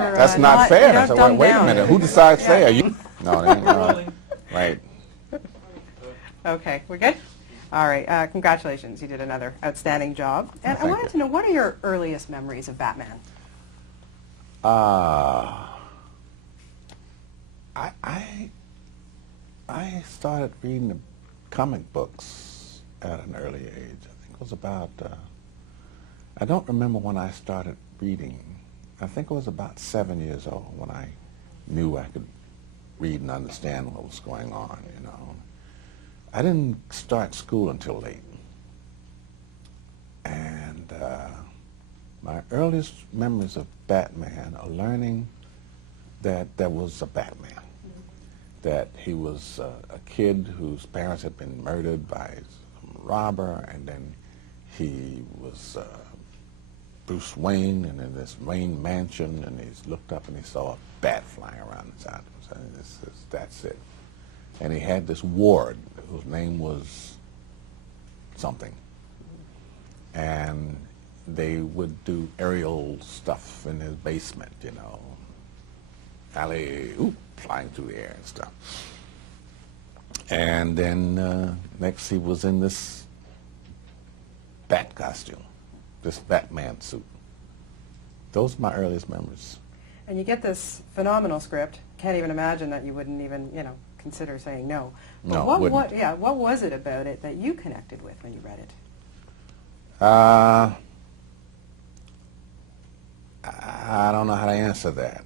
That's not fair. I said, well, wait a down. minute. Who decides fair? You? No, they ain't, right. Okay, we're good? All right, congratulations. You did another outstanding job. And I Thank wanted you. to know, what are your earliest memories of Batman? I started reading the comic books at an early age. I think it was about, I don't remember when I started reading. I think it was about 7 years old when I knew I could read and understand what was going on, you know. I didn't start school until late. And my earliest memories of Batman are learning that there was a Batman, that he was a kid whose parents had been murdered by some robber, and then he was Bruce Wayne, and in this Wayne mansion, and he's looked up and he saw a bat flying around inside. That's it. And he had this ward whose name was something. And they would do aerial stuff in his basement, you know, flying through the air and stuff. And then next he was in this bat costume, this Batman suit. Those are my earliest memories. And you get this phenomenal script. Can't even imagine that you wouldn't even, you know, consider saying no. But No, what was it about it that you connected with when you read it? I don't know how to answer that.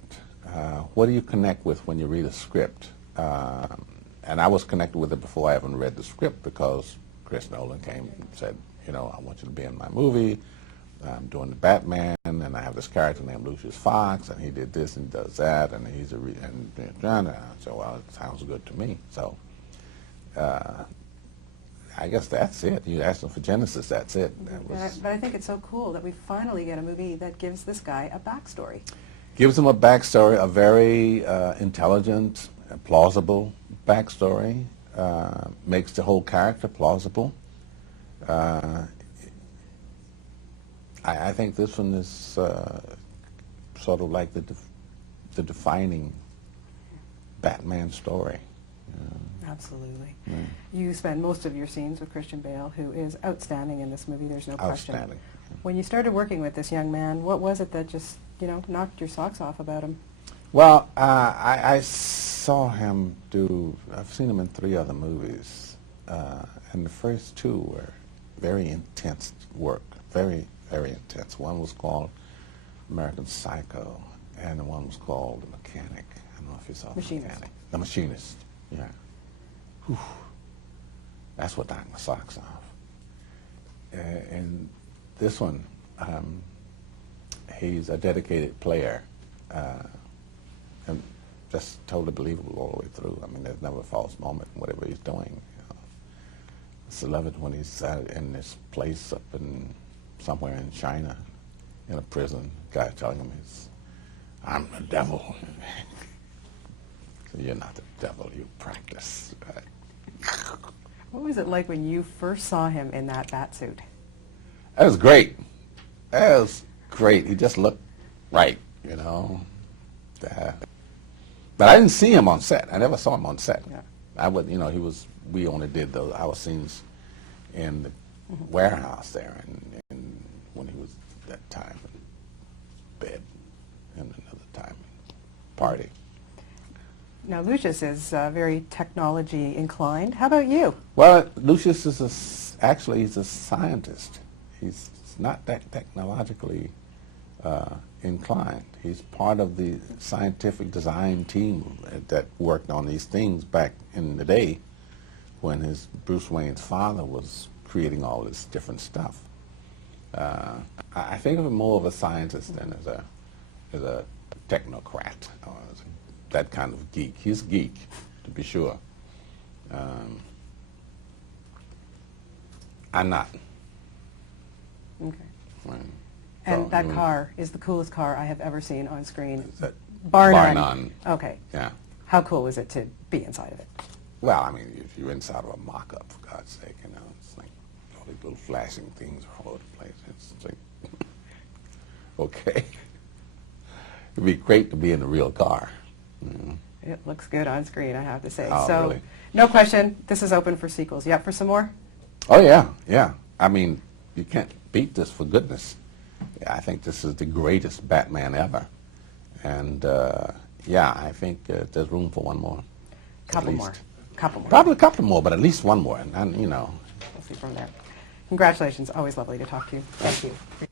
What do you connect with when you read a script? And I was connected with it before I even read the script, because Chris Nolan came and said, you know, I want you to be in my movie. I'm doing the Batman, and I have this character named Lucius Fox, and he did this and does that, and he's a and I said, well, it sounds good to me. So I guess that's it. You asked him for Genesis, that's it. But I think it's so cool that we finally get a movie that gives this guy a backstory. Gives him a backstory, a very intelligent, plausible backstory, makes the whole character plausible. I think this one is sort of like the defining Batman story. Absolutely. You spend most of your scenes with Christian Bale, who is outstanding in this movie, there's no question. Outstanding. When you started working with this young man, what was it that just, you know, knocked your socks off about him? Well, I saw him I've seen him in 3 other movies, and the first 2 were very intense work, very, very intense. One was called American Psycho, and the one was called The Mechanic. I don't know if you saw The Mechanic. The Machinist, yeah. Whew. That's what knocked my socks off. And this one, he's a dedicated player, and just totally believable all the way through. I mean, there's never a false moment in whatever he's doing. You know. I just love it when he's in this place up in somewhere in China, in a prison. Guy telling him I'm the devil. So you're not the devil, you practice. Right? What was it like when you first saw him in that bat suit? That was great. That was great. He just looked right, you know. But I didn't see him on set. I never saw him on set. Yeah. I would, you know, we only did our scenes in the warehouse there, and when he was that time in bed, and another time party. Now, Lucius is very technology inclined. How about you? Well, Lucius is actually he's a scientist. He's not that technologically inclined. He's part of the scientific design team that worked on these things back in the day when Bruce Wayne's father was creating all this different stuff. I think of him more of a scientist than as a technocrat, or as that kind of geek. He's a geek, to be sure. I'm not. Okay. Right. And So, that car is the coolest car I have ever seen on screen. Bar Bar none. Okay. Yeah. How cool was it to be inside of it? Well, I mean, if you're inside of a mock-up, for God's sake, you know, it's like all these little flashing things all over the place. It's like, okay. It'd be great to be in a real car. It looks good on screen, I have to say. Oh, so, really? no question, this is open for sequels. You up for some more? Oh, yeah, yeah. I mean, you can't beat this, for goodness. I think this is the greatest Batman ever. And, yeah, I think there's room for one more. Couple at more. least. Couple more. Probably a couple more, but at least one more. And you know. We'll see from there. Congratulations. Always lovely to talk to you. Thank you.